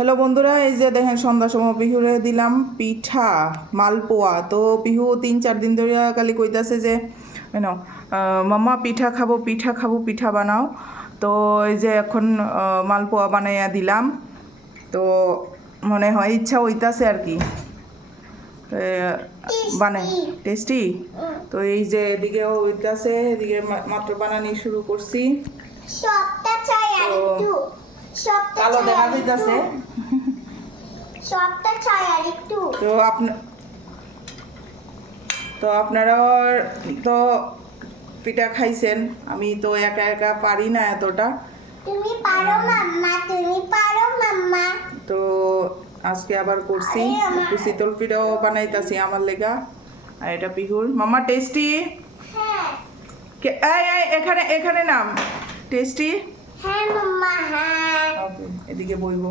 Hello বন্ধুরা, এই যে দেখেন সন্ধ্যার সময় পিহুরে দিলাম পিঠা মালপোয়া। তো পিহু 3-4 দিন ধরে খালি কইতাছে যে মাম্মা পিঠা খাবো পিঠা খাবো, পিঠা বানাও। তো এই যে এখন মালপোয়া বানাইয়া দিলাম। তো মনে হয় ইচ্ছা হইতাছে আর কি বানাই টেস্টি। তো এই যে এদিকে হইতাছে, এদিকে মাত্র বানানি শুরু করছি। কালো দেখা যাইতাছে। তো আপনারা তো পিঠা খাইছেন, আমি তো একা একা পারি না এতটা। তুমি পারো মাম্মা, তুমি পারো মাম্মা। তো আজকে আবার করছি, একটু শীতল পিঠাও বানাইতাছি আমার লেগা। আর এটা পিহুর মামা টেস্টি। হ্যাঁ এখানে এখানে নাম টেস্টি। হ্যাঁ মাম্মা, হ্যাঁ। ওকে, এদিকে বইবো।